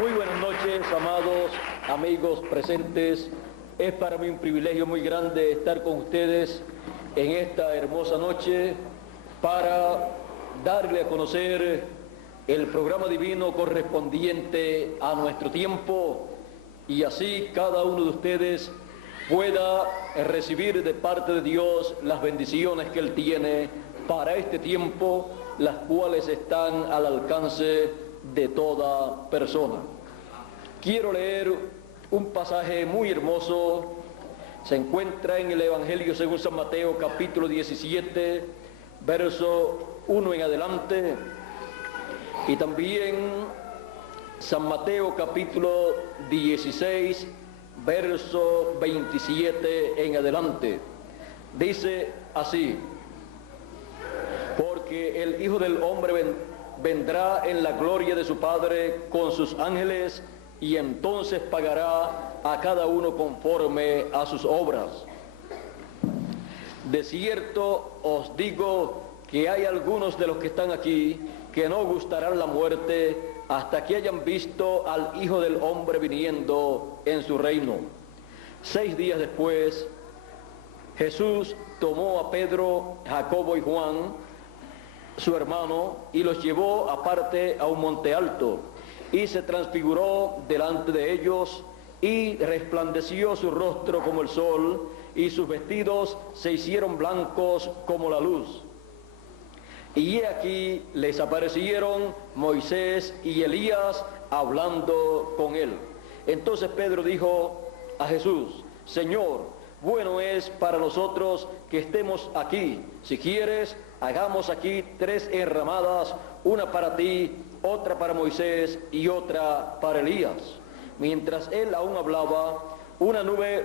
Muy buenas noches, amados amigos presentes. Es para mí un privilegio muy grande estar con ustedes en esta hermosa noche para darle a conocer el programa divino correspondiente a nuestro tiempo y así cada uno de ustedes pueda recibir de parte de Dios las bendiciones que Él tiene para este tiempo, las cuales están al alcance de toda persona. Quiero leer un pasaje muy hermoso. Se encuentra en el Evangelio según San Mateo, capítulo 17, verso 1 en adelante, y también San Mateo, capítulo 16, verso 27 en adelante. Dice así: porque el Hijo del Hombre vendrá en la gloria de su Padre con sus ángeles, y entonces pagará a cada uno conforme a sus obras. De cierto os digo que hay algunos de los que están aquí que no gustarán la muerte hasta que hayan visto al Hijo del Hombre viniendo en su reino. 6 días después, Jesús tomó a Pedro, Jacobo y Juan, su hermano, y los llevó aparte a un monte alto, y se transfiguró delante de ellos, y resplandeció su rostro como el sol, y sus vestidos se hicieron blancos como la luz. Y he aquí les aparecieron Moisés y Elías hablando con él. Entonces Pedro dijo a Jesús: Señor, bueno es para nosotros que estemos aquí. Si quieres, hagamos aquí 3 enramadas, una para ti, otra para Moisés y otra para Elías. Mientras él aún hablaba, una nube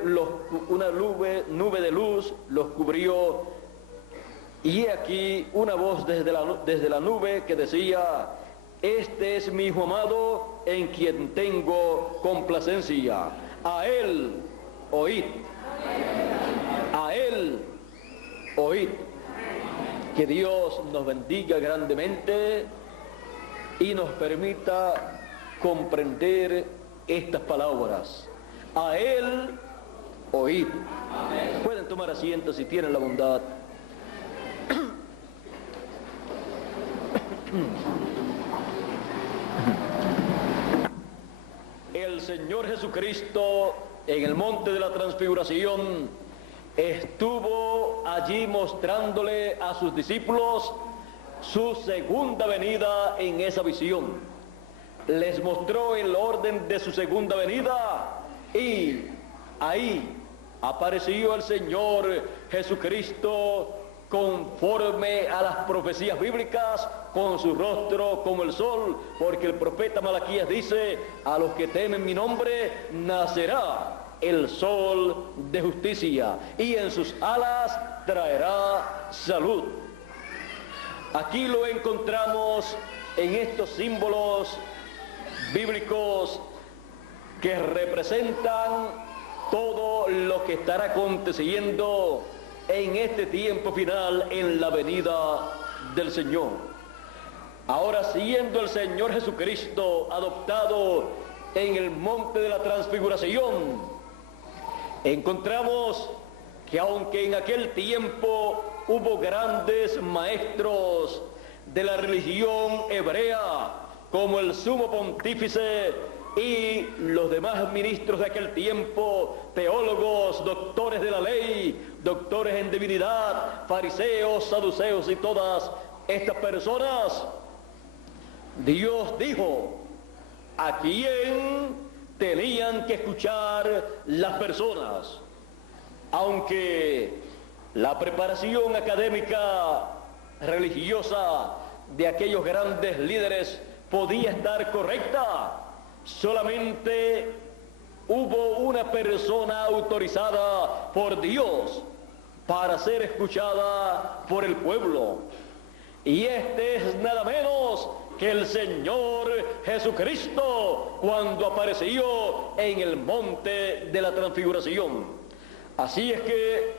de luz los cubrió, y he aquí una voz desde la nube que decía: este es mi Hijo amado, en quien tengo complacencia. A él oíd. A él oíd. Que Dios nos bendiga grandemente y nos permita comprender estas palabras. A él oíd. Amén. Pueden tomar asiento si tienen la bondad. El Señor Jesucristo en el monte de la transfiguración estuvo allí mostrándole a sus discípulos su segunda venida en esa visión. Les mostró el orden de su segunda venida, y ahí apareció el Señor Jesucristo conforme a las profecías bíblicas, con su rostro como el sol, porque el profeta Malaquías dice: a los que temen mi nombre nacerá el sol de justicia, y en sus alas traerá salud. Aquí lo encontramos en estos símbolos bíblicos que representan todo lo que estará aconteciendo en este tiempo final, en la venida del Señor. Ahora, siendo el Señor Jesucristo adoptado en el monte de la transfiguración, encontramos que aunque en aquel tiempo hubo grandes maestros de la religión hebrea, como el sumo pontífice y los demás ministros de aquel tiempo, teólogos, doctores de la ley, doctores en divinidad, fariseos, saduceos y todas estas personas, Dios dijo a quién tenían que escuchar las personas. Aunque la preparación académica religiosa de aquellos grandes líderes podía estar correcta, solamente hubo una persona autorizada por Dios para ser escuchada por el pueblo, y este es nada menos que el Señor Jesucristo cuando apareció en el monte de la transfiguración. Así es que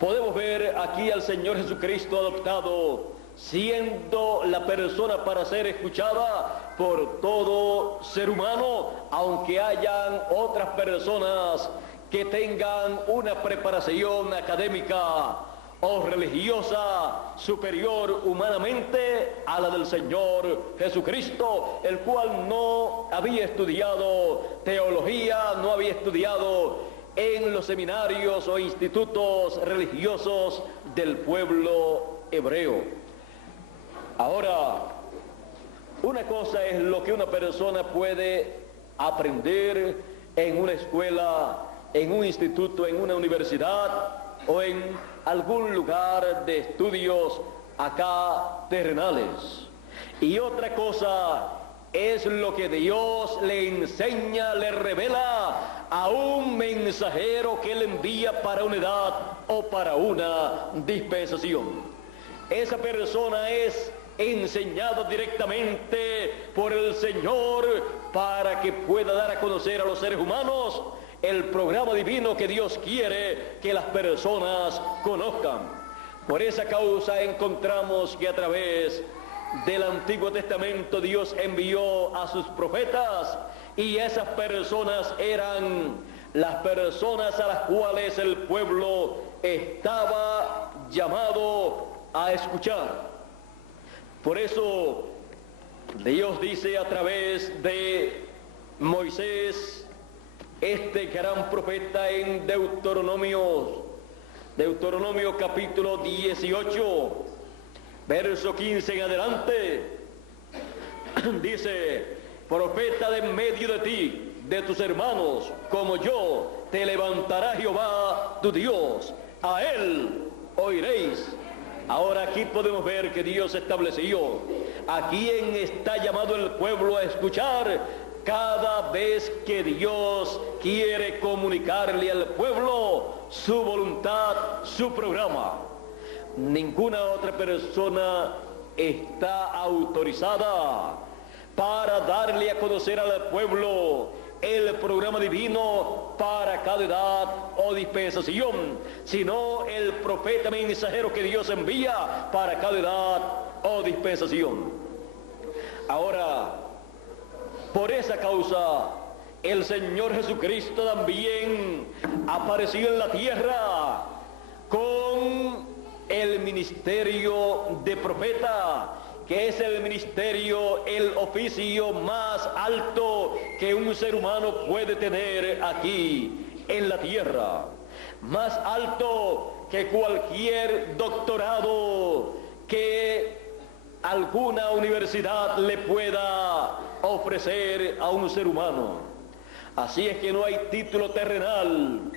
podemos ver aquí al Señor Jesucristo adoptado siendo la persona para ser escuchada por todo ser humano, aunque hayan otras personas que tengan una preparación académica o religiosa superior humanamente a la del Señor Jesucristo, el cual no había estudiado teología, no había estudiado en los seminarios o institutos religiosos del pueblo hebreo. Ahora, una cosa es lo que una persona puede aprender en una escuela, en un instituto, en una universidad o en algún lugar de estudios acá terrenales. Y otra cosa es lo que Dios le enseña, le revela a un mensajero que él envía para una edad o para una dispensación. Esa persona es enseñada directamente por el Señor para que pueda dar a conocer a los seres humanos el programa divino que Dios quiere que las personas conozcan. Por esa causa encontramos que a través del Antiguo Testamento Dios envió a sus profetas, y esas personas eran las personas a las cuales el pueblo estaba llamado a escuchar. Por eso Dios dice a través de Moisés, este gran profeta, en Deuteronomio capítulo 18, verso 15 en adelante, dice: profeta de en medio de ti, de tus hermanos, como yo, te levantará Jehová tu Dios, a él oiréis. Ahora aquí podemos ver que Dios estableció a quién está llamado el pueblo a escuchar cada vez que Dios quiere comunicarle al pueblo su voluntad, su programa. Ninguna otra persona está autorizada para darle a conocer al pueblo el programa divino para cada edad o dispensación, sino el profeta mensajero que Dios envía para cada edad o dispensación. Ahora, por esa causa, el Señor Jesucristo también apareció en la tierra con el ministerio de profeta, que es el ministerio, el oficio más alto que un ser humano puede tener aquí en la tierra. Más alto que cualquier doctorado que alguna universidad le pueda ofrecer a un ser humano. Así es que no hay título terrenal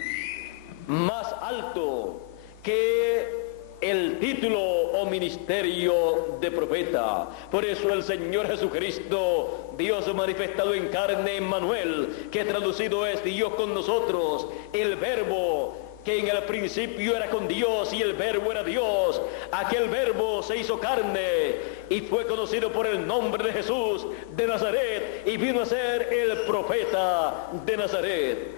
más alto que el título o ministerio de profeta. Por eso el Señor Jesucristo, Dios manifestado en carne, Emmanuel, que traducido es Dios con nosotros, el Verbo que en el principio era con Dios y el Verbo era Dios. Aquel Verbo se hizo carne y fue conocido por el nombre de Jesús de Nazaret, y vino a ser el profeta de Nazaret.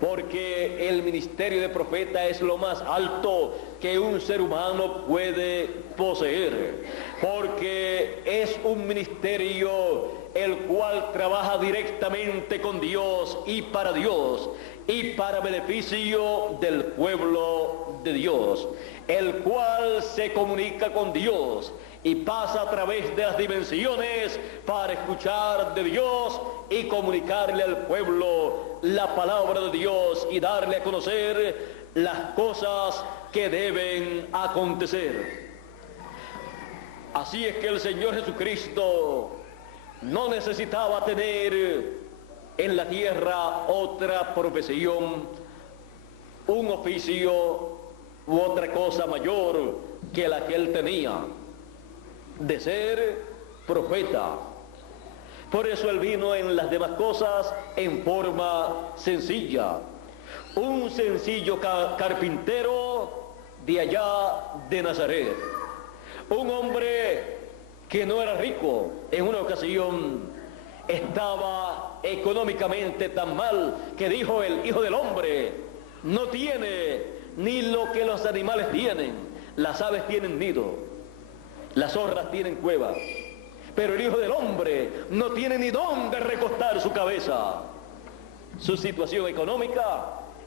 Porque el ministerio de profeta es lo más alto que un ser humano puede poseer, porque es un ministerio el cual trabaja directamente con Dios y para beneficio del pueblo de Dios, el cual se comunica con Dios y pasa a través de las dimensiones para escuchar de Dios y comunicarle al pueblo la palabra de Dios y darle a conocer las cosas que deben acontecer. Así es que el Señor Jesucristo no necesitaba tener en la tierra otra profesión, un oficio u otra cosa mayor que la que él tenía, de ser profeta. Por eso él vino en las demás cosas en forma sencilla, un sencillo carpintero de allá de Nazaret, un hombre que no era rico. En una ocasión estaba económicamente tan mal que dijo: el Hijo del Hombre no tiene ni lo que los animales tienen, las aves tienen nido, Las zorras tienen cuevas, pero el Hijo del Hombre no tiene ni dónde recostar su cabeza. Su situación económica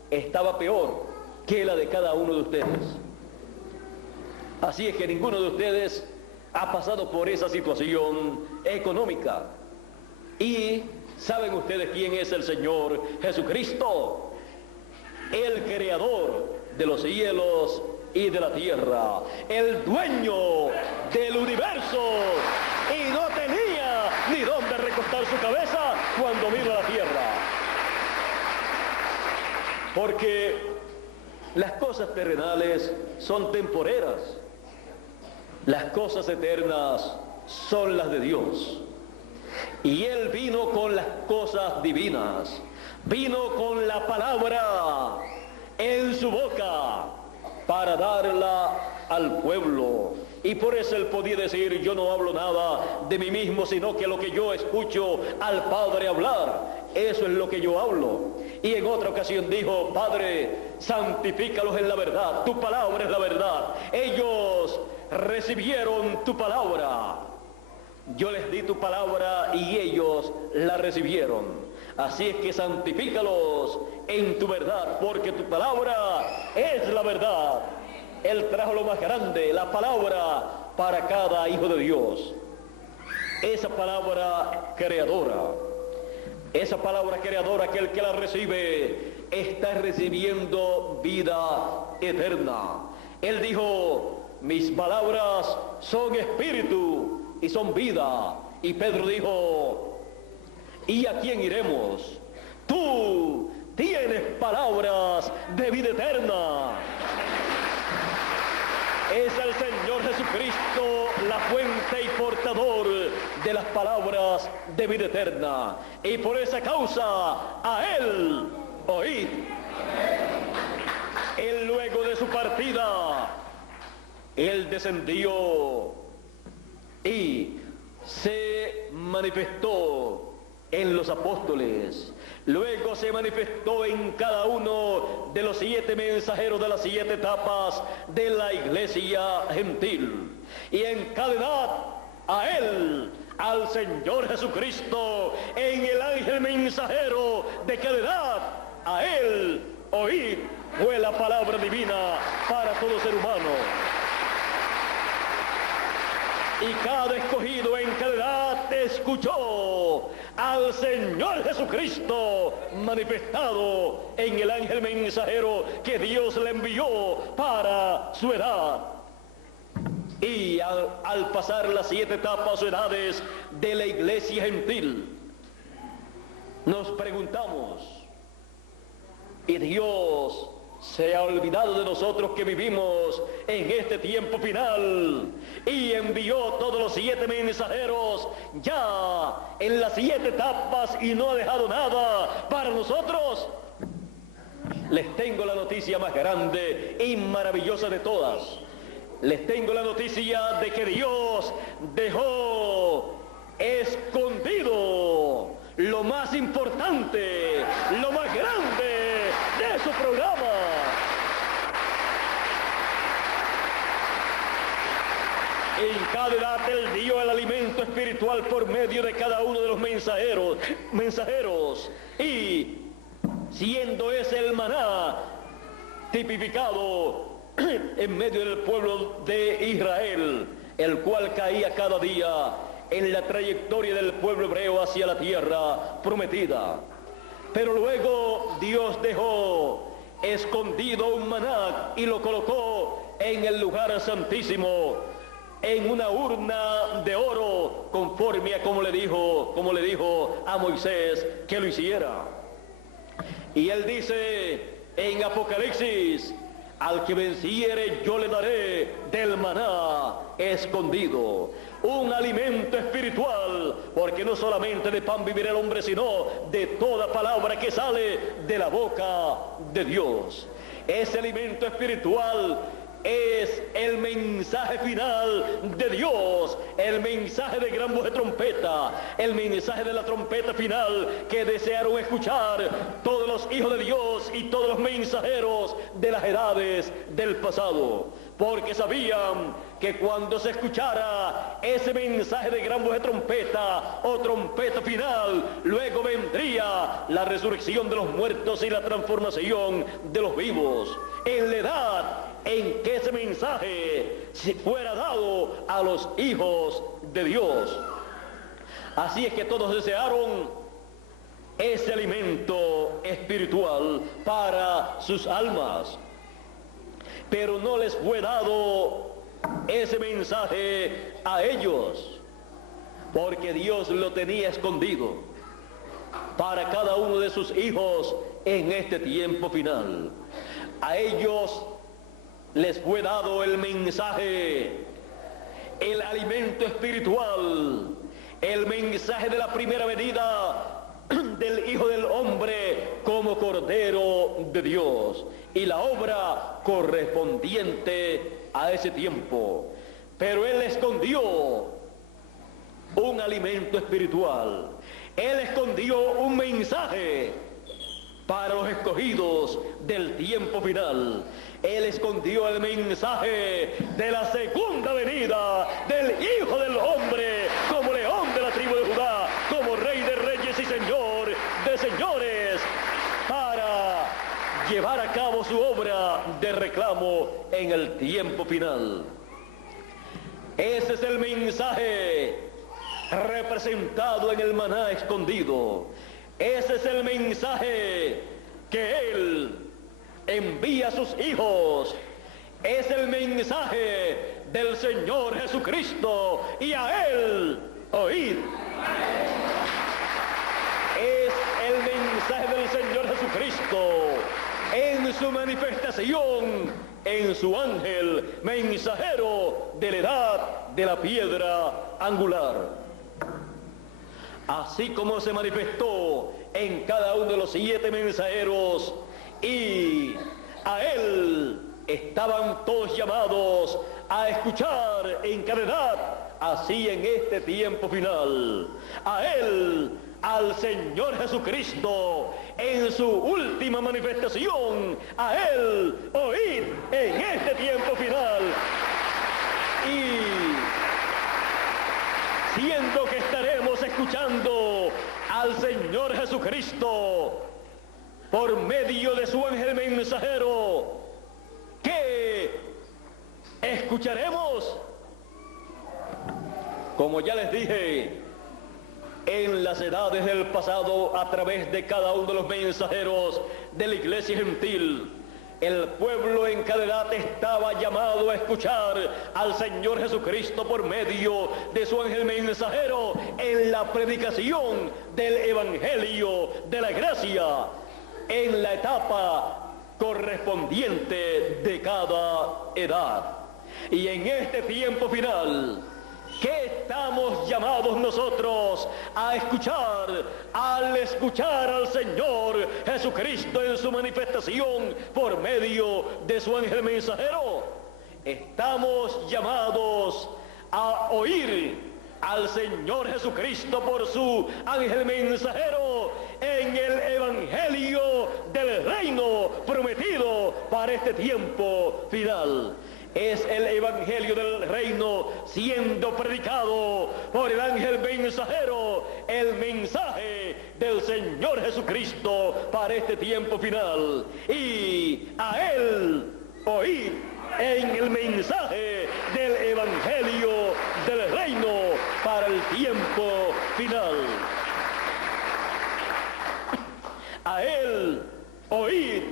estaba peor que la de cada uno de ustedes. Así es que ninguno de ustedes ha pasado por esa situación económica. Y ¿saben ustedes quién es el Señor Jesucristo? El creador de los cielos y de la tierra, el dueño del universo, y no tenía ni dónde recostar su cabeza cuando vino a la tierra. Porque las cosas terrenales son temporeras, las cosas eternas son las de Dios. Y Él vino con las cosas divinas, vino con la palabra en su boca para darla al pueblo. Y por eso Él podía decir: yo no hablo nada de mí mismo, sino que lo que yo escucho al Padre hablar, eso es lo que yo hablo. Y en otra ocasión dijo: Padre, santifícalos en la verdad, tu palabra es la verdad. Ellos recibieron tu palabra, yo les di tu palabra y ellos la recibieron. Así es que santifícalos en tu verdad, porque tu palabra es la verdad. Él trajo lo más grande, la palabra para cada hijo de Dios. Esa palabra creadora, que el que la recibe está recibiendo vida eterna. Él dijo: mis palabras son espíritu y son vida. Y Pedro dijo: ¿y a quién iremos? Tú tienes palabras de vida eterna. Es el Señor Jesucristo la fuente y portador de las palabras de vida eterna. Y por esa causa a Él oíd. Él, luego de su partida, Él descendió y se manifestó en los apóstoles. Luego se manifestó en cada uno de los 7 mensajeros de las 7 etapas de la iglesia gentil. Y en cada edad a Él, al Señor Jesucristo, en el ángel mensajero de cada edad, a Él oíd, fue la palabra divina para todo ser humano. Y cada escogido en cada edad escuchó al Señor Jesucristo manifestado en el ángel mensajero que Dios le envió para su edad. Y al pasar las 7 etapas o edades de la iglesia gentil, nos preguntamos: ¿y Dios se ha olvidado de nosotros que vivimos en este tiempo final y envió todos los 7 mensajeros ya en las 7 etapas y no ha dejado nada para nosotros? Les tengo la noticia más grande y maravillosa de todas. Les tengo la noticia de que Dios dejó escondido lo más importante, lo más grande de su programa. En cada edad Él dio el alimento espiritual por medio de cada uno de los mensajeros, y siendo ese el maná tipificado en medio del pueblo de Israel, el cual caía cada día en la trayectoria del pueblo hebreo hacia la tierra prometida. Pero luego Dios dejó escondido un maná y lo colocó en el lugar santísimo, en una urna de oro, conforme a como le dijo a Moisés que lo hiciera. Y Él dice en Apocalipsis: al que venciere yo le daré del maná escondido, un alimento espiritual, porque no solamente de pan vivirá el hombre, sino de toda palabra que sale de la boca de Dios. Ese alimento espiritual es el mensaje final de Dios, el mensaje de gran voz de trompeta, el mensaje de la trompeta final que desearon escuchar todos los hijos de Dios y todos los mensajeros de las edades del pasado, porque sabían que cuando se escuchara ese mensaje de gran voz de trompeta o trompeta final, luego vendría la resurrección de los muertos y la transformación de los vivos. En la edad en que ese mensaje fuera dado a los hijos de Dios. Así es que todos desearon ese alimento espiritual para sus almas, pero no les fue dado ese mensaje a ellos, porque Dios lo tenía escondido para cada uno de sus hijos en este tiempo final. A ellos les fue dado el mensaje, el alimento espiritual, el mensaje de la primera venida del Hijo del Hombre como Cordero de Dios y la obra correspondiente a ese tiempo. Pero Él escondió un alimento espiritual. Él escondió un mensaje para los escogidos del tiempo final. Él escondió el mensaje de la segunda venida del Hijo del Hombre como león de la tribu de Judá, como Rey de reyes y Señor de señores, para llevar a cabo su obra de reclamo en el tiempo final. Ese es el mensaje representado en el maná escondido. Ese es el mensaje que Él envía a sus hijos. Es el mensaje del Señor Jesucristo, y a Él oíd. Es el mensaje del Señor Jesucristo en su manifestación, en su ángel mensajero de la edad de la piedra angular. Así como se manifestó en cada uno de los 7 mensajeros, y a Él estaban todos llamados a escuchar en cada edad, así en este tiempo final. A Él, al Señor Jesucristo, en su última manifestación, a Él oíd en este tiempo final. Y siendo que estaremos escuchando al Señor Jesucristo por medio de su ángel mensajero, ¿qué escucharemos? Como ya les dije, en las edades del pasado, a través de cada uno de los mensajeros de la iglesia gentil, el pueblo en cada edad estaba llamado a escuchar al Señor Jesucristo por medio de su ángel mensajero en la predicación del evangelio de la gracia, en la etapa correspondiente de cada edad. Y en este tiempo final, ¿qué estamos llamados nosotros a escuchar al escuchar al Señor Jesucristo en su manifestación por medio de su ángel mensajero? Estamos llamados a oír al Señor Jesucristo por su ángel mensajero en el evangelio del reino prometido para este tiempo final. Es el evangelio del reino siendo predicado por el ángel mensajero, el mensaje del Señor Jesucristo para este tiempo final. Y a Él oíd en el mensaje del evangelio del reino para el tiempo final. A Él oíd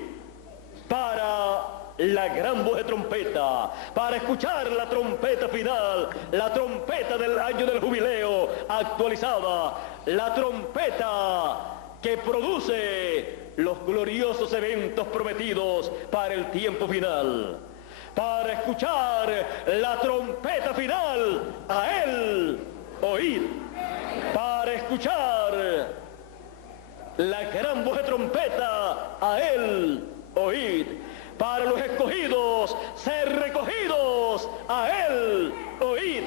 para la gran voz de trompeta, para escuchar la trompeta final, la trompeta del año del jubileo actualizada, la trompeta que produce los gloriosos eventos prometidos para el tiempo final. Para escuchar la trompeta final, a Él oíd. Para escuchar la gran voz de trompeta, a Él oíd. Para los escogidos, ser recogidos, a Él oíd.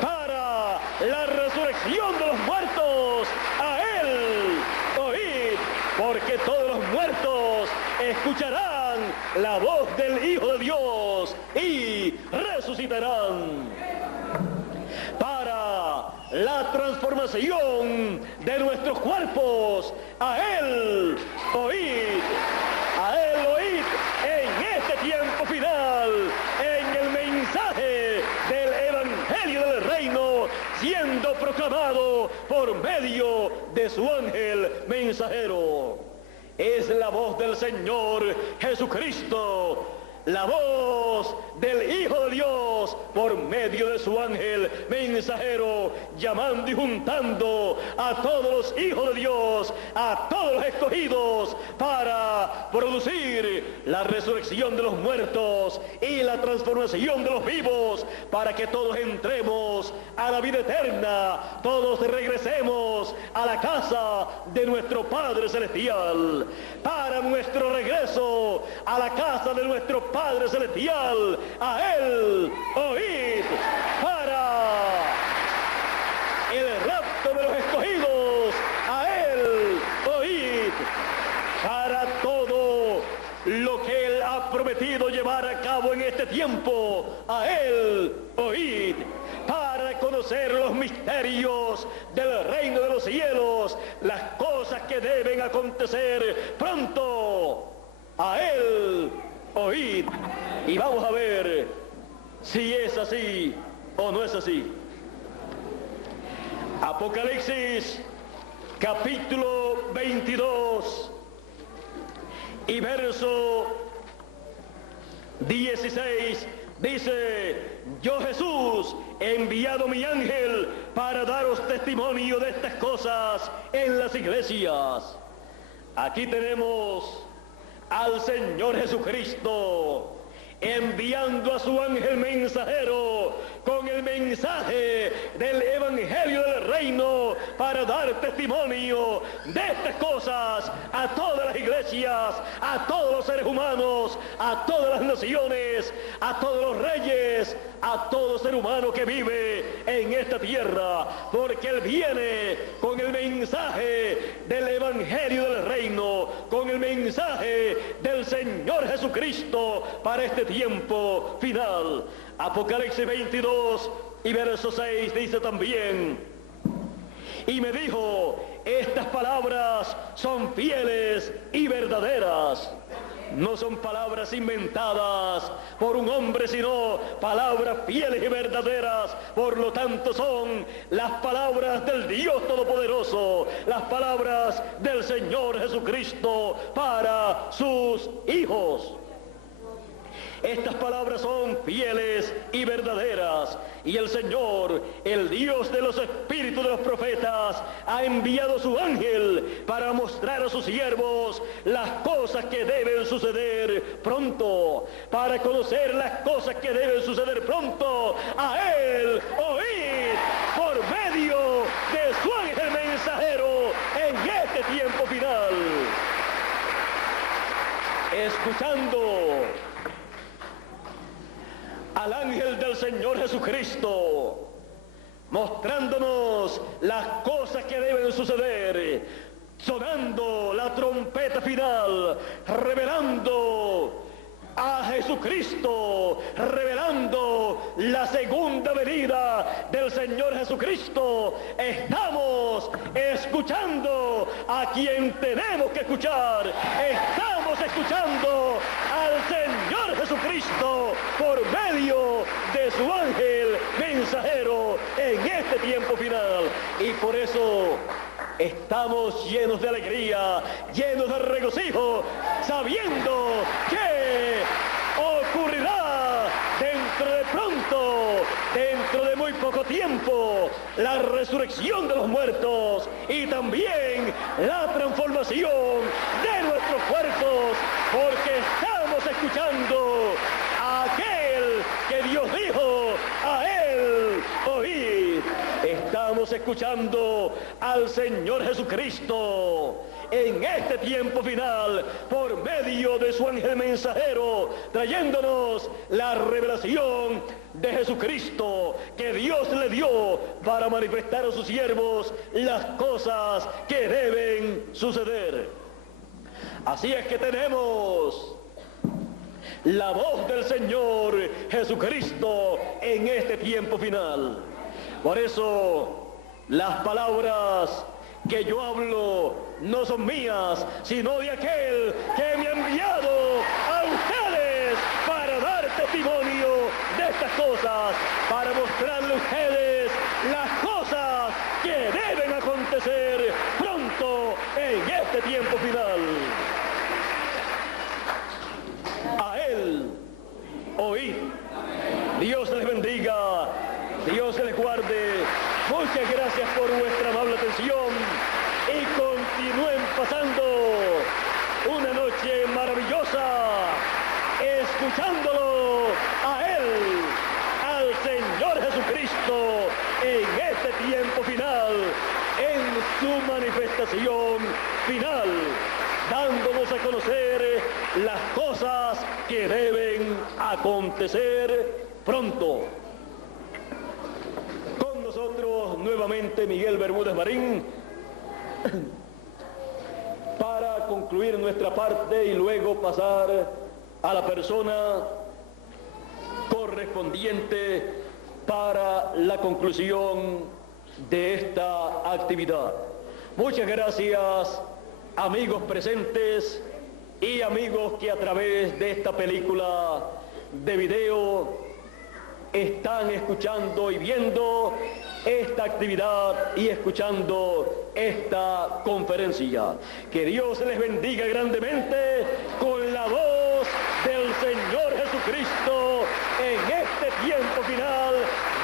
Para la resurrección de los muertos, a Él oíd. Porque todos los muertos escucharán la voz del Hijo de Dios y resucitarán. Para la transformación de nuestros cuerpos, a Él oíd en este tiempo final, en el mensaje del Evangelio del Reino, siendo proclamado por medio de su ángel mensajero. Es la voz del Señor Jesucristo, la voz del Hijo de Dios por medio de su ángel mensajero, llamando y juntando a todos los hijos de Dios, a todos los escogidos, para producir la resurrección de los muertos y la transformación de los vivos, para que todos entremos a la vida eterna, todos regresemos a la casa de nuestro Padre Celestial. Para nuestro regreso a la casa de nuestro Padre Celestial, a Él oíd. Para el rapto de los escogidos, a Él oíd. Para todo lo que Él ha prometido llevar a cabo en este tiempo, a Él oíd. Para conocer los misterios del reino de los cielos, las cosas que deben acontecer pronto, a Él oíd. Y vamos a ver si es así o no es así. Apocalipsis capítulo 22 y verso 16 dice: yo, Jesús, he enviado mi ángel para daros testimonio de estas cosas en las iglesias. Aquí tenemos al Señor Jesucristo enviando a su ángel mensajero con el mensaje del Evangelio del Reino para dar testimonio de estas cosas a todas las iglesias, a todos los seres humanos, a todas las naciones, a todos los reyes, a todo ser humano que vive en esta tierra, porque Él viene con el mensaje del Evangelio del Reino, con el mensaje del Señor Jesucristo para este tiempo final. Apocalipsis 22 y verso 6 dice también: y me dijo, estas palabras son fieles y verdaderas. No son palabras inventadas por un hombre, sino palabras fieles y verdaderas. Por lo tanto, son las palabras del Dios Todopoderoso, las palabras del Señor Jesucristo para sus hijos. Estas palabras son fieles y verdaderas, y el Señor, el Dios de los espíritus de los profetas, ha enviado su ángel para mostrar a sus siervos las cosas que deben suceder pronto. Para conocer las cosas que deben suceder pronto, a Él oíd por medio de su ángel mensajero en este tiempo final. Escuchando al ángel del Señor Jesucristo, mostrándonos las cosas que deben suceder, sonando la trompeta final, revelando a Jesucristo, revelando la segunda venida del Señor Jesucristo. Estamos escuchando a quien tenemos que escuchar. Estamos escuchando al Señor Jesucristo por medio de su ángel mensajero en este tiempo final. Y por eso estamos llenos de alegría, llenos de regocijo, sabiendo que ocurrirá dentro de pronto, dentro de muy poco tiempo, la resurrección de los muertos y también la transformación de nuestros cuerpos, porque estamos escuchando a aquel que Dios dijo, a Él oíd. Estamos escuchando al Señor Jesucristo en este tiempo final por medio de su ángel mensajero, trayéndonos la revelación de Jesucristo que Dios le dio para manifestar a sus siervos las cosas que deben suceder. Así es que tenemos la voz del Señor Jesucristo en este tiempo final. Por eso, las palabras que yo hablo no son mías, sino de aquel que me ha enviado a ustedes para dar testimonio de estas cosas, para mostrarle a ustedes las cosas que deben acontecer pronto en este tiempo final. A Él oíd. Dios les bendiga, Dios les guarde. Muchas gracias por vuestra amable atención y continúen pasando una noche maravillosa escuchándolo a Él, al Señor Jesucristo en este tiempo final, en su manifestación final, dándonos a conocer las cosas que deben acontecer pronto. Con nosotros nuevamente Miguel Bermúdez Marín para concluir nuestra parte y luego pasar a la persona correspondiente para la conclusión de esta actividad. Muchas gracias, amigos presentes y amigos que a través de esta película de video están escuchando y viendo esta actividad y escuchando esta conferencia. Que Dios les bendiga grandemente con la voz del Señor Jesucristo en este tiempo final,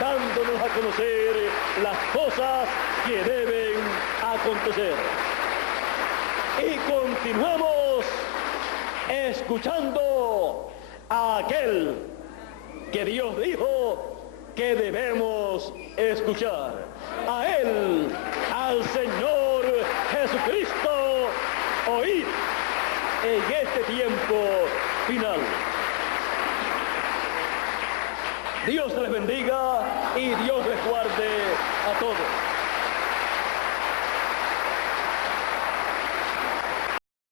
dándonos a conocer las cosas que deben acontecer. Y continuamos escuchando a aquel que Dios dijo que debemos escuchar. A Él, al Señor Jesucristo, oíd en este tiempo final. Dios les bendiga y Dios les guarde.